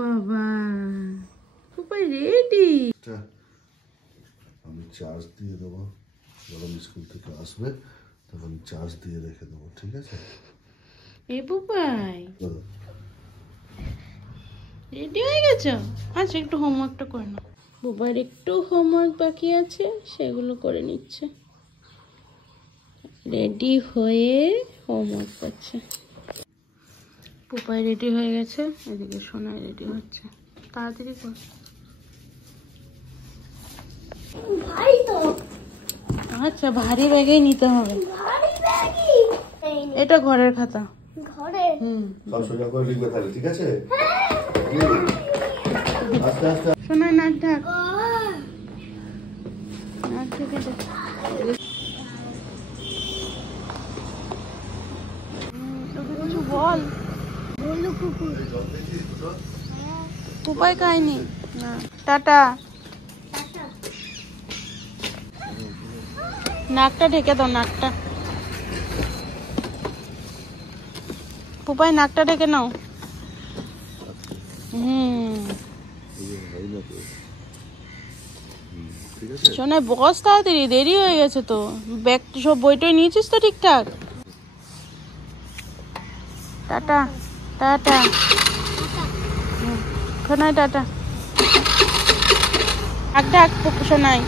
বাবা পুপাই রেডি। আমি চার্জ দিয়ে দেবো, যখন স্কুল থেকে আসবে তখন চার্জ দিয়ে রেখে দেবো, ঠিক আছে? এই পুপাই রেডি হয়ে গেছো? আচ্ছা একটু হোমওয়ার্কটা করে নাও। পুপার একটু হোমওয়ার্ক বাকি আছে, সেগুলো করে নিচ্ছে। রেডি হয়ে হোমওয়ার্ক করছে। পুপাই রেডি হয়ে গেছে, এদিকে সোনাই রেডি হচ্ছে। তাড়াতাড়ি কর। আচ্ছা ভারী ব্যাগেই নিতে হবে। এটা ঘরের খাতা। সব সোজা করে লিখবে তাহলে, ঠিক আছে? আস্তে আস্তে। সোনাই নাক ঢাক, নাক ঢেকে দে। কিছু বল। পুপাই খায়নি না। টাটা। নাকটা ঢেকে দাও, নাকটা। পুপাই নাকটা ঢেকে নাও। শোনায় বস তাড়াতাড়ি, দেরি হয়ে গেছে তো। ব্যাগ সব বইটই নিয়েছিস তো ঠিকঠাক? Tata tata. শোনাই টাটা। ডাক ডাক শোনাই।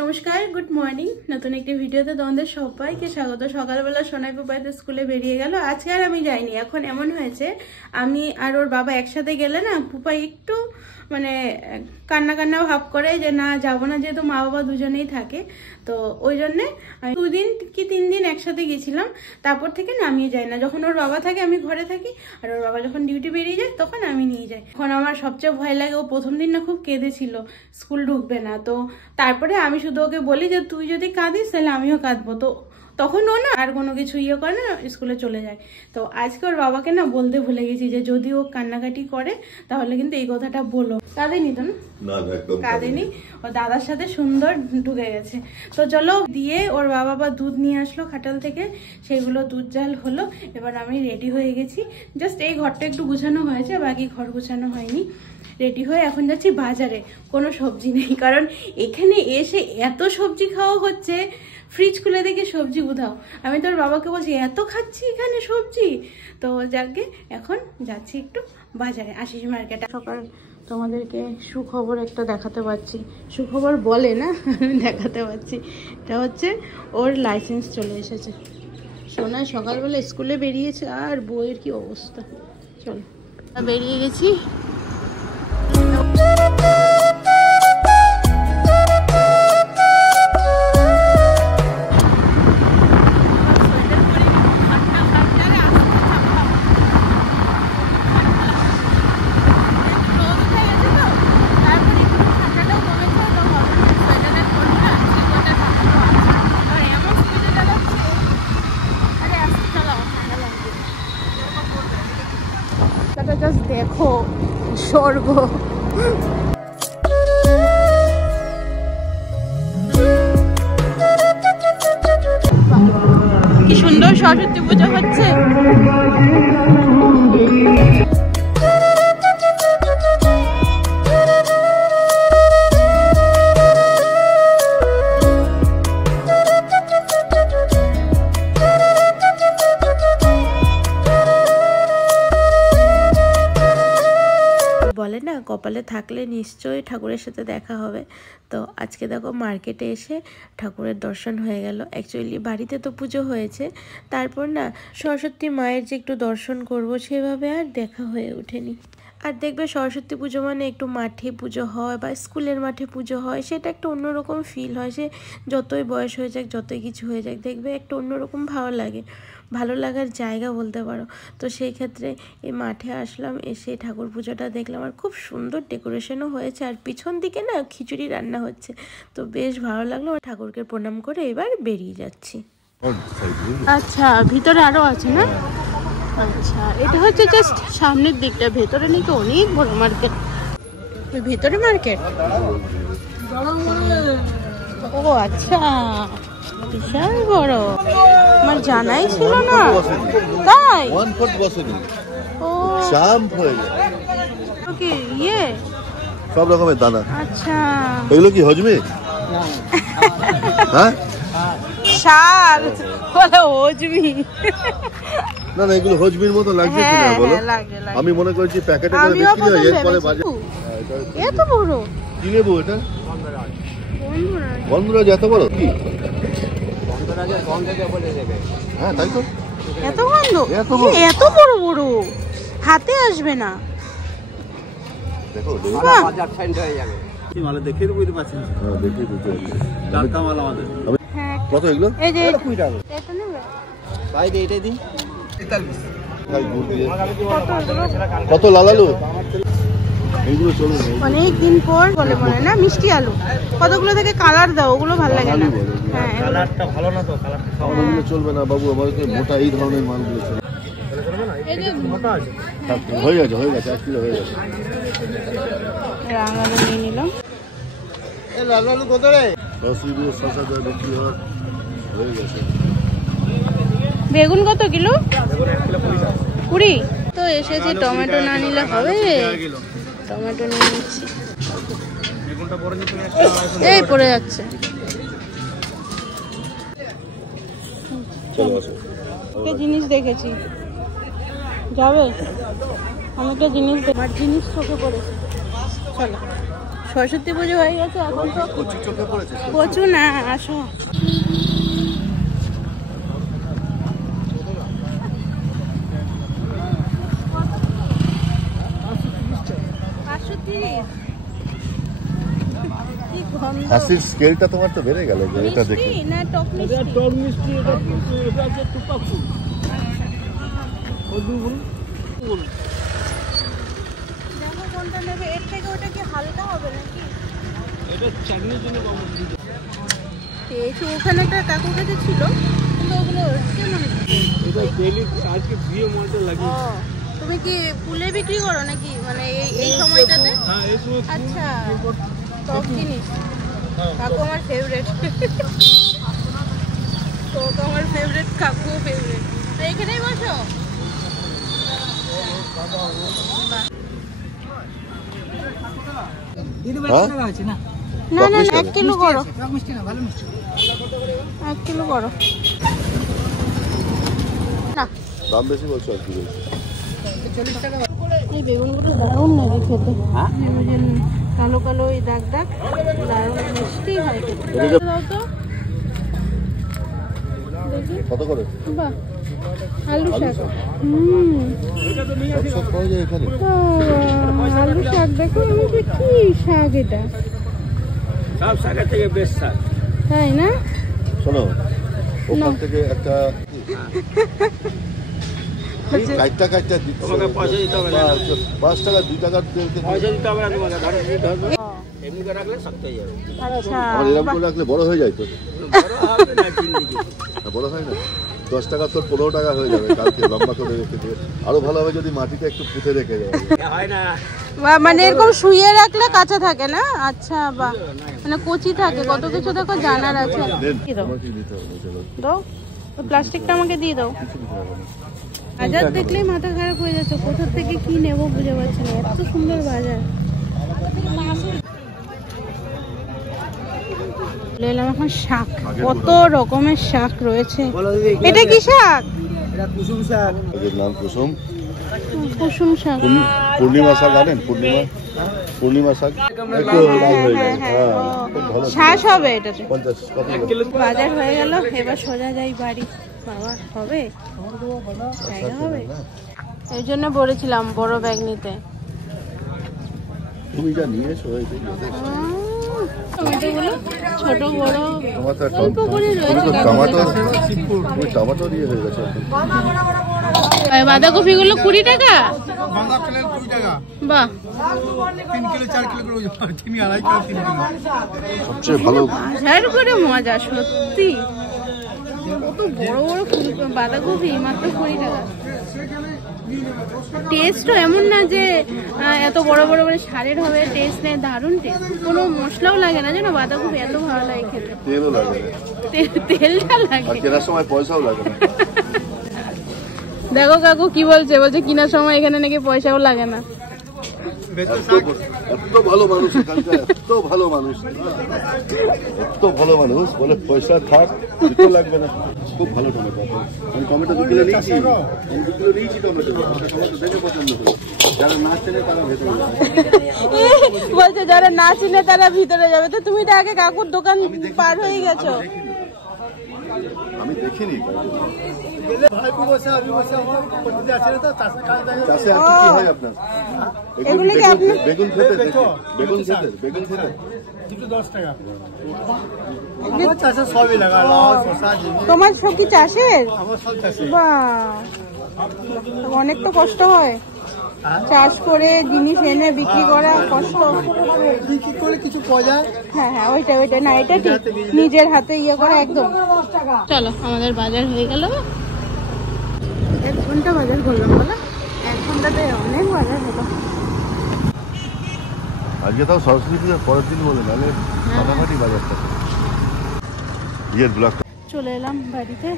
নমস্কার, গুড মর্নিং। নতুন একটি ভিডিওতে তোমাদের সবাইকে স্বাগত। সকালবেলা সোনাই পুপাই তো স্কুলে বেরিয়ে গেল। আজকে আর আমি যাইনি। এখন এমন হয়েছে, আমি আর ওর বাবা একসাথে গেলে না পুপাই একটু মানে কান্না কান্না ভাব করে যে না যাবো না, যেহেতু মা বাবা দুজনেই থাকে। তো ওই জন্যে 2 দিন কি 3 দিন একসাথে গেছিলাম। তারপর থেকে না আমি যাই না। যখন ওর বাবা থাকে আমি ঘরে থাকি, আর ওর বাবা যখন ডিউটি বেরিয়ে যায় তখন আমি নিয়ে যাই। এখন আমার সবচেয়ে ভয় লাগে, ও প্রথম দিন না খুব কেঁদেছিল, স্কুল ঢুকবে না। তো তারপরে আমি শুধু ওকে বলি যে তুই যদি কাঁদিস তাহলে আমিও কাঁদবো। তো তখন ও না আর কোনো কিছু ইয়ে করে না, স্কুলে চলে যায়। তো আজকে ওর বাবাকে না বলতে ভুলে গেছি যে যদি ও কান্নাকাটি করে তাহলে কিন্তু এই কথাটা বলো। কাঁদেনি তো? না কাঁদেনি, ও দাদার সাথে সুন্দর ঢুকে গেছে। তো চলো, দিয়ে ওর বাবা বা দুধ নিয়ে আসলো খাটাল থেকে, সেগুলো দুধ জাল হলো। এবার আমি রেডি হয়ে গেছি। জাস্ট এই ঘরটা একটু গুছানো হয়েছে, বাকি ঘর গুছানো হয়নি। রেডি হয়ে এখন যাচ্ছি বাজারে। কোনো সবজি নেই, কারণ এখানে এসে এত সবজি খাওয়া হচ্ছে, ফ্রিজ খুলে দেখে সবজি উধাও। আমি তোর বাবাকে বলছি এত খাচ্ছি এখানে সবজি। তো যাকে এখন যাচ্ছি একটু বাজারে, আশিস মার্কেটে। সকাল তোমাদেরকে সুখবর একটা দেখাতে পারছি। সুখবর বলে না, দেখাতে পারছি। এটা হচ্ছে ওর লাইসেন্স চলে এসেছে। সোনা সকালবেলা স্কুলে বেরিয়েছে, আর বইয়ের কি অবস্থা। চলো বেরিয়ে গেছি। জাস্ট দেখো স্বর্গ। কি সুন্দর সরস্বতী পুজো হচ্ছে। বলে না কপালে থাকলে নিশ্চয়ই ঠাকুরের সাথে দেখা হবে। তো আজকে দেখো মার্কেটে এসে ঠাকুরের দর্শন হয়ে গেল। অ্যাকচুয়ালি বাড়িতে তো পুজো হয়েছে, তারপর না সরস্বতী মায়ের যে একটু দর্শন করব সেভাবে আর দেখা হয়ে ওঠেনি। আর দেখবে সরস্বতী পুজো মানে একটু মাঠে পুজো হয় বা স্কুলের মাঠে পুজো হয়, সেটা একটা অন্যরকম ফিল হয়। সে যতই বয়স হয়ে যাক, যতই কিছু হয়ে যাক, দেখবে একটা অন্যরকম ভালো লাগে, ভালো লাগার জায়গা বলতে পারো। তো সেই ক্ষেত্রে এই মাঠে আসলাম, এসে ঠাকুর পুজোটা দেখলাম, আর খুব সুন্দর ডেকোরেশনও হয়েছে, আর পিছন দিকে না খিচুড়ি রান্না হচ্ছে, তো বেশ ভালো লাগলো। ঠাকুরকে প্রণাম করে এবার বেরিয়ে যাচ্ছি। আচ্ছা, ভিতরে আরো আছে না? আচ্ছা, এটা হচ্ছে জাস্ট সামনের দিকটা, ভেতরে নাকি অনেক বড় মার্কেট। ভেতরে মার্কেট? ও আচ্ছা, বিশাল বড়, আমার জানাই ছিল না। তাই? ও জাম্প হয়ে যায়। কি ইয়ে সব রকমের দানা। আচ্ছা, এগুলো কি হজমি? হ্যাঁ, শাল বলে হজমি। না না, এগুলো হজমির মতো লাগছে কিনা বলো? আমি মনে করছি প্যাকেটে করে বিক্রি হয়, এরপরে বাজার। এত বড় কি লেবু এটা? গন্ধরাজ। এত বড়? কি হ্যাঁ, তাই তো। এত গন্ধ, এত বড় বড়, হাতে আসবে না। দেখো বাজার ফাইন্ড হয়ে যাবে। কি মাল দেখে বুঝতে পারছি না। হ্যাঁ, দেখে বুঝতে পারছি। টাটকা মাল আমাদের। হ্যাঁ, কত এগুলো? এই যে এটা কুইটা এটা নেবে। ভাই দে এটাই দিন 41। ভাই গুড় দিয়ে। কত লালালু? এইগুলো চলবে না। অনেক দিন পর বলে মনে হয় না, মিষ্টি আলু। কতগুলো থেকে কালার দাও, ওগুলো ভালো লাগে না। হ্যাঁ, কালারটা ভালো না তো, কালারটা খাওয়া এগুলো চলবে না বাবু, আমাদেরকে মোটা এই ধরনের মালগুলো চলবে। এই যে মোটা আছে। হয়ে গেছে 1 কিলো হয়ে গেছে। রাঙালু নিয়ে নিলাম। এই লালু কত রে? 10 কিলো শসা দিয়ে বিক্রি হয়ে গেছে। বেগুন কত কিলো? 20। তো এসেছি, টমেটো না নিলে হবে, টমেটো নিয়ে নিচ্ছি। বেগুনটা বড় নিতে এই পড়ে যাচ্ছে। চলো আসো। একটা জিনিস দেখেছি, যাবে? আমি একটা জিনিস, আমার জিনিস চোখে পড়েছে। চলো, সরস্বতী পুজো হয়ে গেছে, এখন তো কচি চোখে পড়েছে। কচু না, আসো। হাসির স্কেলটা তোমার তো বেড়ে গেল যে এটা দেখে। না টক মিষ্টি? টক মিষ্টি, এটা কিন্তু এটা হচ্ছে টুকটাক ফুল। দেখো কোনটা নেবে, এর থেকে ওটা কি হালকা হবে নাকি? এটা চাটনির জন্য কম দিতে। এই তো ওখানে একটা কাকুর কাছে ছিল, কিন্তু ওগুলো হচ্ছে মনে হয়। এটা ডেইলি আজকে বিয়ে মলটা লাগিয়ে। ও, তুমি কি ফুলে বিক্রি করো নাকি, মানে এই সময়টাতে? হ্যাঁ, এই সময় আচ্ছা, টক জিনিস। কাকু আমার ফেভারিট, তো আমার ফেভারিট, কাকু ফেভারিট। তো এখানেই বসো। না না, 1 কিলো করো। 1 কিলো করো না। দাম বেশি বলছো আর কি বলছো? এই বেগুনগুলো দারুণ লাগে খেতে। কালো কালো এই দাগ দাগ, দারুণ মিষ্টি হয় খেতে। দাও তো দেখি। কত করে? বাহ, আলু শাক। সব পাওয়া যায় এখানে? আলু শাক দেখো, কি শাক এটা? সব শাকের থেকে বেস্ট শাক। তাই না? শোনো, ওখান থেকে একটা কাটটা দিচ্ছে। তোমাকে পয়সা দিতে হবে না। 5 টাকা 2 টাকা দিতে পয়সা দিতে হবে না তোমাকে, ধরো দিতে হবে। এমনি করে রাখলে শক্ত হয়ে যাবে। আচ্ছা, আমার এরকম করে রাখলে বড় হয়ে যায় তো। বড় হবে না জিন্দিগি। বড় হয় না। 10 টাকা তোর 15 টাকা হয়ে যাবে কালকে, লম্বা করে রেখে দিয়ে। আরো ভালো হবে যদি মাটিতে একটু পুঁতে রেখে দেওয়া হয় না। মানে এরকম শুয়ে রাখলে কাঁচা থাকে না? আচ্ছা, বাহ, মানে কচি থাকে, কত কিছু দেখো জানার আছে। কি দাও? আমাকে নিতে হবে, চলো। দাও, ওই প্লাস্টিকটা আমাকে দিয়ে দাও। কিছু দিতে হবে না। বাজার দেখলেই মাথা খারাপ হয়ে যাচ্ছে, কোথা থেকে কি নেবো বুঝে পাচ্ছি না, এত সুন্দর বাজার। এলাম এখন শাক, কত রকমের শাক রয়েছে। এটা কি শাক? এটা কুসুম শাক। এর নাম কুসুম। কুসুম শাক। পূর্ণিমা শাক আনেন? পূর্ণিমা শাক একটু লাল হয়ে যায়। হ্যাঁ, খুব ভালো। শ্বাস হবে এটাতে। 50 কত করে? বাজার হয়ে গেল, এবার সোজা যাই বাড়ি। বাবা, হবে জায়গা হবে? এই জন্য বলেছিলাম বড় ব্যাগ নিতে, তুমি যা নিয়ে এসো হয়েছে টমেটোগুলো ছোট বড় টমাটো অল্প করে রয়েছে। টমাটো দিয়ে হয়ে গেছে বাঁধাকপিগুলো 20 টাকা। বাহ, সবচেয়ে ভালো বাজার করে মজা সত্যি। কত বড় বড় বাঁধাকপি মাত্র 20 টাকা। টেস্টও এমন না যে এত বড় বড় মানে সারের হবে, টেস্ট নেই, দারুণ টেস্ট। কোনো মশলাও লাগে না জানো, বাঁধাকপি এত ভালো লাগে খেতে। তেলও লাগে না, তেলটা লাগে, আর কেনার সময় পয়সাও লাগে না। দেখো কাকু কি বলছে, বলছে কেনার সময় এখানে নাকি পয়সাও লাগে না। এত ভালো মানুষ এখানকার, এত ভালো মানুষ, এত ভালো মানুষ বলে পয়সা থাক দিতে লাগবে না। খুব ভালো টমেটো। আমি টমেটো 2 কিলো নিয়েছি, আমি 2 কিলো নিয়েছি টমেটো। টমেটো দেখে পছন্দ করি, যারা না চেনে তারা ভেতরে বলছে যারা না চিনে তারা ভিতরে যাবে। তো তুমি তো আগে কাকুর দোকান পার হয়ে গেছো। আমি দেখিনি চাষে আর কি হয় আপনার? বেগুন খেতে, বেগুন খেতে, বেগুন খেতে 10 টাকা। আমার চাষে সবই লাগা, লাউ, শসা, তোমার সব কি চাষের? আমার সব চাষে। বাহ, অনেক তো কষ্ট হয় চাষ করে জিনিস এনে বিক্রি করা, কষ্ট। বিক্রি করে কিছু পাওয়া যায়। হ্যাঁ হ্যাঁ, ওইটা না, এটা ঠিক, নিজের হাতে ইয়ে করা একদম। চলো, আমাদের বাজার হয়ে গেল। 1 ঘন্টা বাজার করলাম, বলো 1 ঘন্টাতে অনেক বাজার হলো। আজকে তাও সরস্বতী পূজার পরের দিন বলে, নাহলে ফাটাফাটি বাজারটা। চলে এলাম বাড়িতে,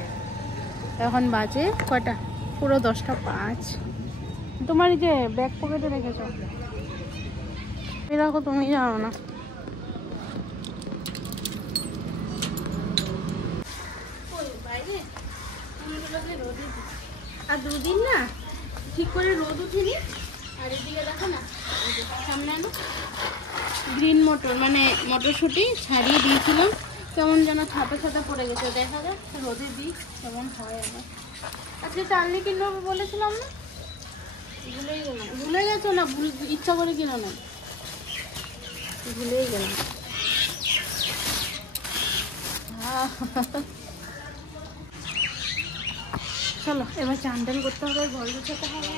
এখন বাজে কটা, পুরো 10টা 5। তোমার এই যে ব্যাগ পকেটে রেখেছো, এরকম তুমি জানো না। আর 2 দিন না ঠিক করে রোদ উঠেনি। আর এদিকে দেখো না, সামনে না গ্রিন মটর, মানে মটরশুঁটি ছাড়িয়ে দিয়েছিলাম, কেমন যেন ছাতা ছাতা পড়ে গেছে। দেখা যাক রোদে দিই কেমন হয়। আবার আজকে চালনি কিনবো বলেছিলাম না, ভুলে গেছো না? ইচ্ছা করে কিনো না, ভুলেই গেলাম। চলো এবার চান টান করতে হবে, ঘর গুছাতে হবে,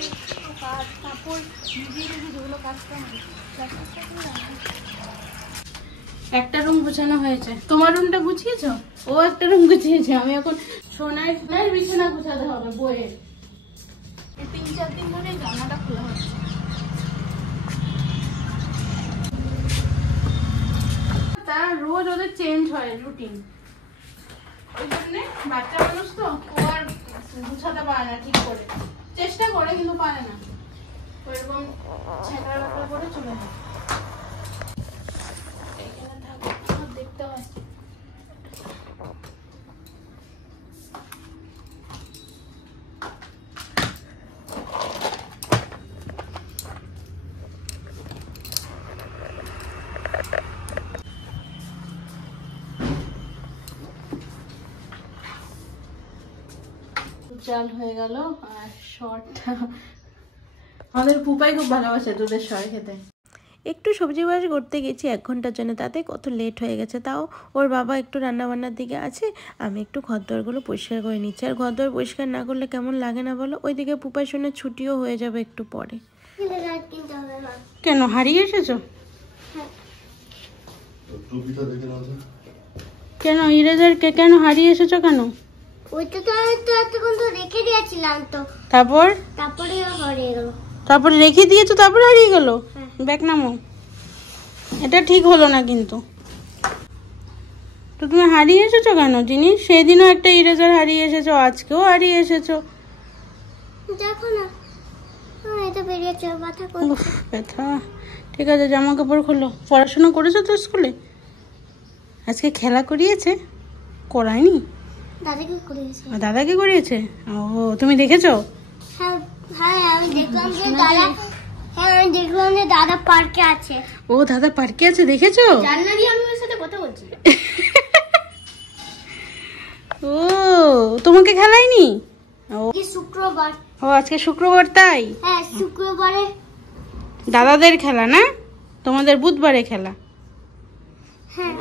কাপড় ভিজিয়ে রেখে যেগুলো কাজটা হবে। একটা রুম গুছানো হয়েছে, তোমার রুমটা গুছিয়েছো? ও একটা রুম গুছিয়েছে। আমি এখন সোনার বিছানা গুছাতে হবে বইয়ের। 3-4 দিন ধরে জামাটা খোলা হচ্ছে। তারা রোজ ওদের চেঞ্জ হয় রুটিন, ওই জন্য বাচ্চা মানুষ তো ও আর গুছাতে পারে না ঠিক করে, চেষ্টা করে কিন্তু পারে না, ওইরকম ছেঁড়া ব্যাপার করে চলে যায়। দেখতে হয় চাল হয়ে গেল। আর শর্টটা আমাদের পুপাই খুব ভালোবাসে দুধের শর খেতে। একটু সবজি বাজার করতে গেছি 1 ঘন্টার জন্য, তাতে কত লেট হয়ে গেছে। তাও ওর বাবা একটু রান্নাবান্নার দিকে আছে, আমি একটু ঘরদোরগুলো পরিষ্কার করে নিচ্ছি। আর ঘরদোর পরিষ্কার না করলে কেমন লাগে না বলো? ওইদিকে পুপাই শুনে ছুটিও হয়ে যাবে একটু পরে। কেন হারিয়ে এসেছো? কেন ইরেজার কেন হারিয়ে এসেছো কেন? ওইটা তো আমি তো এতক্ষণ তো রেখে দিয়েছিলাম, তো তারপরে হারিয়ে গেল। তারপরে রেখে দিয়েছো তারপরে হারিয়ে গেল? ব্যাগ নামো, এটা ঠিক হলো না কিন্তু। তো তুমি হারিয়ে এসেছো কেন জিনিস? সেদিনও একটা ইরেজার হারিয়ে এসেছো, আজকেও হারিয়ে এসেছো। দেখো না, এটা বেরিয়েছে, ব্যথা করছে। উফ ব্যথা। ঠিক আছে, জামা কাপড় খোলো। পড়াশোনা করেছো তো স্কুলে? আজকে খেলা করিয়েছে? করায়নি? দাদাকে করিয়েছে। দাদাকে করিয়েছে? ও তুমি দেখেছো? হ্যাঁ হ্যাঁ, আমি দেখলাম যে দাদা, হ্যাঁ আমি দেখলাম যে দাদা পার্কে আছে। ও দাদা পার্কে আছে, দেখেছো? জান্নাত দিয়ে আমি ওর সাথে কথা বলছি। ও তোমাকে খেলায়নি? ও শুক্রবার। ও আজকে শুক্রবার, তাই? হ্যাঁ শুক্রবারে দাদাদের খেলা না? তোমাদের বুধবারে খেলা। হ্যাঁ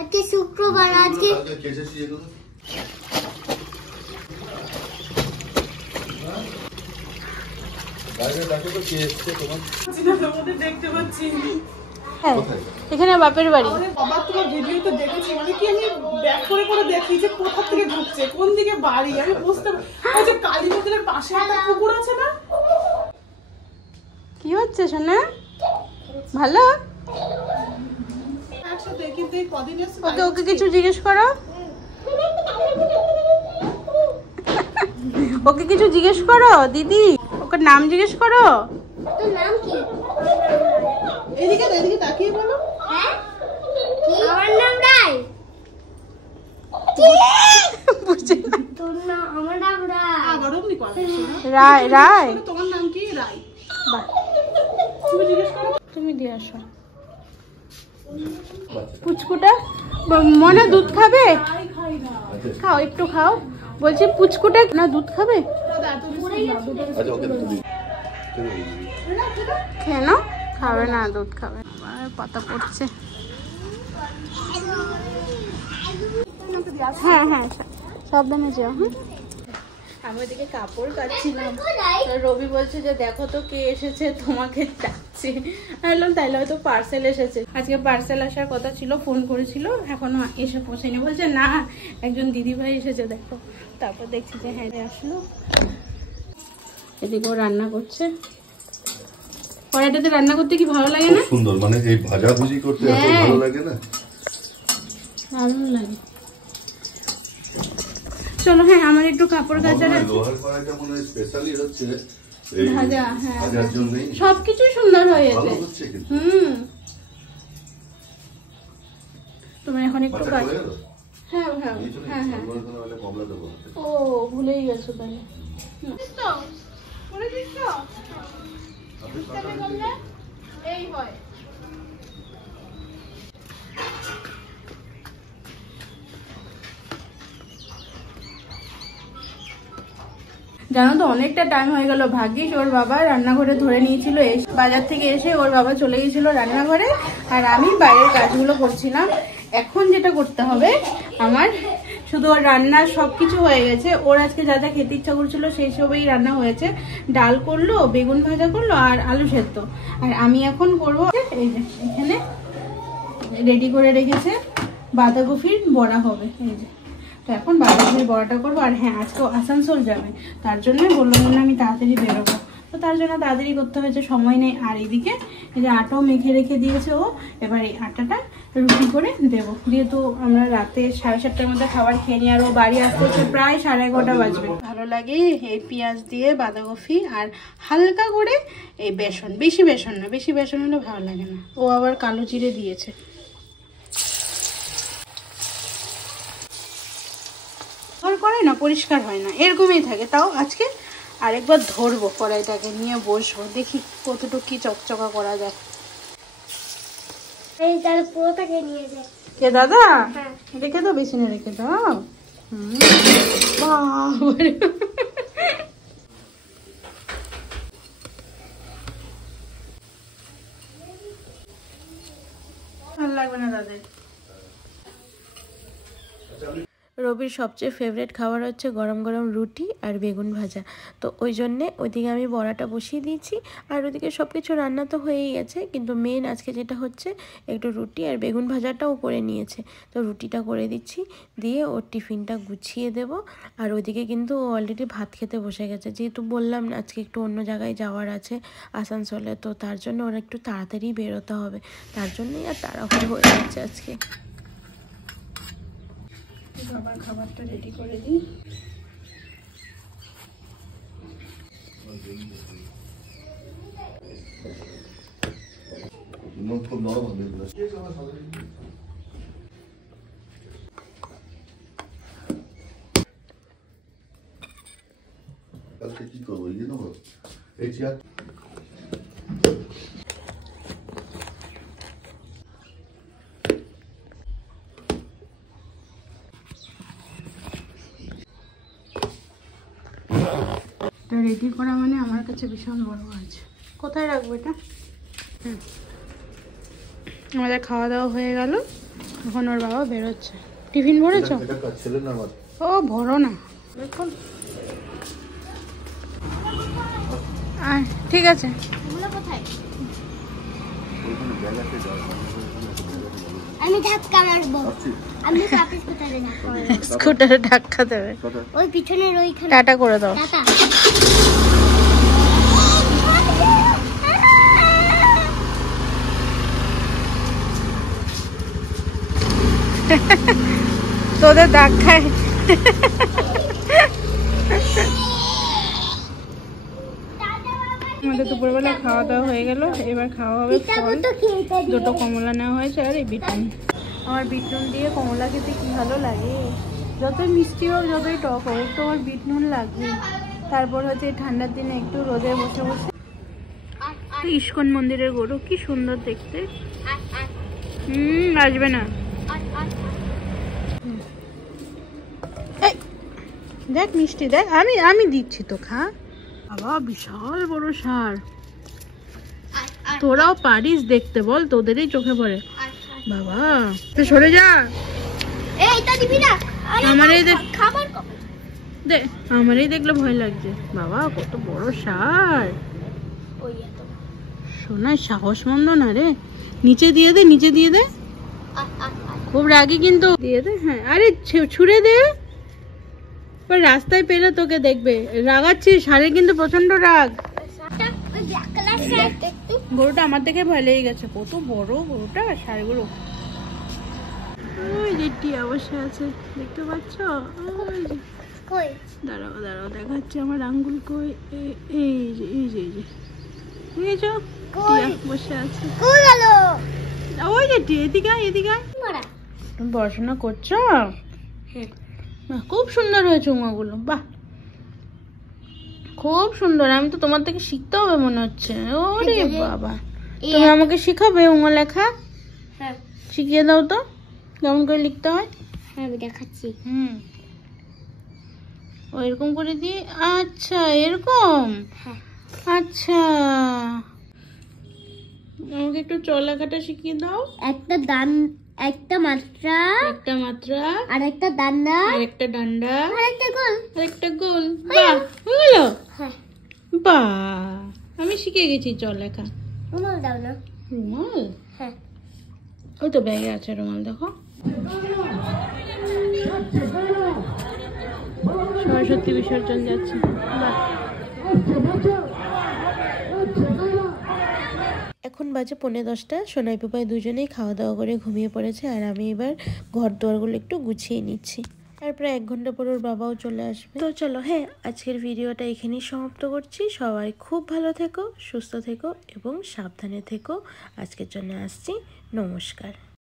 আজকে শুক্রবার, আজকে দেখতে পাচ্ছি এখানে বাপের বাড়ি। বাবা তোমার ভিডিও তো দেখেছি, মানে কি আমি ব্যাক করে করে দেখি যে কোথা থেকে ঢুকছে, কোন দিকে বাড়ি আমি বুঝতে ওই যে কালী মন্দিরের পাশে একটা পুকুর আছে না। কি হচ্ছে সোনা? ভালো? একসাথে কিন্তু এই কদিন এসে ওকে ওকে কিছু জিজ্ঞেস করো, ওকে কিছু জিজ্ঞেস করো দিদি, ওকে নাম জিজ্ঞেস করো। তোর নাম কি? এদিকে তাকিয়ে বলো। হ্যাঁ আমার নাম রায়। বুঝছে না। তোর নাম? আমার নাম রায়। আবার অমনি কথা রায় রায়। তোমার নাম কি? রায়। বাহ, তুমি জিজ্ঞেস করো। তুমি দিয়ে আসো। পুচকুটা মনে দুধ খাবে? খাও একটু খাও। বলছি পুচকুটা না দুধ খাবে? আচ্ছা ওকে তুমি কেন খাবে না? দুধ খাবে। পাতা পড়ছে। হ্যাঁ হ্যাঁ সাবধানে যাও। হ্যাঁ আমি ওদিকে কাপড় কাচ্ছিলাম, রবি বলছে যে দেখো তো কে এসেছে, তোমাকে ডাকছে। আমি বললাম তাইলে হয়তো পার্সেল এসেছে। আজকে পার্সেল আসার কথা ছিল, ফোন করেছিল, এখনো এসে পৌঁছেনি। বলছে না একজন দিদিভাই এসেছে দেখো। তারপর দেখছি যে হ্যাঁ আসলো। এদিকেও রান্না করছে। কড়াইটাতে রান্না করতে কি ভালো লাগে না? সুন্দর, মানে এই ভাজাভুজি করতে এত ভালো লাগে না? ভালো লাগে। চলো হ্যাঁ আমার একটু কাপড় কাচার আছে। লোহার কড়াইটা মনে হয় স্পেশালি হচ্ছে এই ভাজা, হ্যাঁ ভাজার জন্যই সবকিছু সুন্দর হয়েছে। ভালো হচ্ছে কিন্তু। তোমার এখন একটু বাচ্চা কাজ। করে গেল? হ্যাঁ হ্যাঁ নিয়েছো নাকি? হ্যাঁ হ্যাঁ। আমার ওখানে একটা কমলা দেবো। ও ভুলেই গেছো তাহলে। এই হয় জানো তো অনেকটা টাইম হয়ে গেল। ভাগ্যিস ওর বাবা রান্নাঘরে ধরে নিয়েছিল। বাজার থেকে এসে ওর বাবা চলে গিয়েছিল রান্নাঘরে, আর আমি বাইরের কাজগুলো করছিলাম। এখন যেটা করতে হবে আমার, শুধু ওর রান্না সবকিছু হয়ে গেছে। ওর আজকে যা যা খেতে ইচ্ছা করছিল সেই সবই রান্না হয়েছে। ডাল করলো, বেগুন ভাজা করলো আর আলু সেদ্ধ। আর আমি এখন করব এই যে এখানে রেডি করে রেখেছে বাঁধাকপির বড়া হবে। এই যে তো এখন বাঁধাকপির বড়াটা করবো। আর হ্যাঁ আজকে আসানসোল যাবে, তার জন্য বললাম না আমি তাড়াতাড়ি বেরোবো, তো তার জন্য তাড়াতাড়ি করতে হয়েছে, সময় নেই। আর এইদিকে এই যে আটাও মেখে রেখে দিয়েছে ও। এবার এই আটাটা রুটি করে দেবো, যেহেতু আমরা রাতে 7:30টার মধ্যে খাবার খেয়ে নিই। আর ও বাড়ি আসতে হচ্ছে প্রায় 11:30 বাজবে। ভালো লাগে এই পেঁয়াজ দিয়ে বাঁধাকপি আর হালকা করে এই বেসন, বেশি বেসন না, বেশি বেসন হলে ভালো লাগে না। ও আবার কালো জিরে দিয়েছে। কড়াই না পরিষ্কার হয় না, এরকমই থাকে। তাও আজকে আরেকবার ধরবো কড়াইটাকে নিয়ে, বসবো, দেখি কতটুকু কি চকচকা করা যায়। এই তার পুরোটাকে নিয়ে যায়। কে দাদা? হ্যাঁ। রেখে দাও, বেসিনে রেখে দাও। বাবারে। ভালো লাগবে না দাদের। রবির সবচেয়ে ফেভারিট খাবার হচ্ছে গরম গরম রুটি আর বেগুন ভাজা। তো ওই জন্যে ওইদিকে আমি বড়াটা বসিয়ে দিয়েছি, আর ওইদিকে সব কিছু রান্না তো হয়েই গেছে। কিন্তু মেন আজকে যেটা হচ্ছে একটু রুটি আর বেগুন ভাজাটাও করে নিয়েছে। তো রুটিটা করে দিচ্ছি, দিয়ে ওর টিফিনটা গুছিয়ে দেব। আর ওইদিকে কিন্তু ও অলরেডি ভাত খেতে বসে গেছে, যেহেতু বললাম না আজকে একটু অন্য জায়গায় যাওয়ার আছে আসানসোলে, তো তার জন্য ওরা একটু তাড়াতাড়ি বেরোতে হবে, তার জন্যই আর তাড়াহুড়ো হয়ে যাচ্ছে আজকে। বাবার খাবারটা রেডি করে দিই। খুব নরম হবে। আজকে কি করবো? ইয়ে নেবো এই চেয়ার। রেডি করা মানে আমার কাছে ভীষণ বড় আছে। কোথায় রাখবো এটা? আমাদের খাওয়া দাওয়া হয়ে গেল, এখন ওর বাবা বেরোচ্ছে। টিফিন ভরেছো? এটা কাজ ছেলে না আমার। ও ভরো না, দেখুন। ঠিক আছে। আমি ধাক্কা মারবো, আমি স্কুটারে ধাক্কা দেবে। ওই পিছনের ওইখানে টাটা করে দাও। টাটা। তোদের ধাক্কায় আমাদের দুপুরবেলা খাওয়া দাওয়া হয়ে গেল, এবার খাওয়া হবে ফল। দুটো কমলা নেওয়া হয়েছে আর এই বিট নুন। আমার বিট নুন দিয়ে কমলা খেতে কি ভালো লাগে, যতই মিষ্টি হোক যতই টক হোক একটু আমার বিট নুন লাগবে। তারপর হচ্ছে ঠান্ডার দিনে একটু রোদে বসে বসে। ইস্কন মন্দিরের গরু কি সুন্দর দেখতে। আসবে না, দেখ মিষ্টি দেখ, আমি দিচ্ছি তো, খা। বাবা বিশাল বড় ষাঁড়, তোরাও পারিস দেখতে বল, তোদেরই চোখে পড়ে। বাবা তুই সরে যা, আমারই দেখলে ভয় লাগছে। বাবা কত বড় ষাঁড়, শোনার সাহস মন্দ না রে। নিচে দিয়ে দে, নিচে দিয়ে দে, খুব রাগি কিন্তু। দিয়ে দে, হ্যাঁ। আরে ছুঁড়ে দে, রাস্তায় পেলে তোকে দেখবে। রাগাচ্ছিস, ষাঁড়ের কিন্তু প্রচন্ড রাগ। গরুটা আমার দেখে ভয় লেগে গেছে, কত বড় গরুটা। ষাঁড়গুলো ওই যে টিয়া বসে আছে, দেখতে পাচ্ছ? দাঁড়াও দাঁড়াও, দেখাচ্ছে আমার আঙ্গুল কই। এই যে এই যে এই যে দেখেছো, টিয়া বসে আছে। ওই যে টিয়া, এদিকে আয়, এদিকে আয়। তুমি পড়াশোনা করছো? খুব সুন্দর হয়েছে উমাগুলো, বাহ খুব সুন্দর। আমি তো তোমার থেকে শিখতে হবে মনে হচ্ছে। ওরে বাবা, তুমি আমাকে শিখাবে উমা লেখা? শিখিয়ে দাও তো কেমন করে লিখতে হয়। আমি দেখাচ্ছি। ও এরকম করে দিয়ে, আচ্ছা এরকম, আচ্ছা। আমাকে একটু চ লেখাটা শিখিয়ে দাও। একটা দান, একটা মাত্রা, একটা মাত্রা, আর একটা ডান্ডা, আর একটা ডান্ডা, আর একটা গোল, আর একটা গোল। বাহ, হয়ে গেল। হ্যাঁ। বাহ, আমি শিখে গেছি চ লেখা। রুমাল দাও না। রুমাল? হ্যাঁ। ওই তো ব্যাগে আছে রুমাল, দেখো। সরস্বতী বিসর্জন যাচ্ছে। বাহ। এখন বাজে 10:45। সোনাই পাপাই দুজনেই খাওয়া দাওয়া করে ঘুমিয়ে পড়েছে, আর আমি এবার ঘর দুয়ারগুলো একটু গুছিয়ে নিচ্ছি। তারপরে 1 ঘন্টা পর ওর বাবাও চলে আসবে। তো চলো, হ্যাঁ আজকের ভিডিওটা এখানেই সমাপ্ত করছি। সবাই খুব ভালো থেকো, সুস্থ থেকো এবং সাবধানে থেকো। আজকের জন্য আসছি, নমস্কার।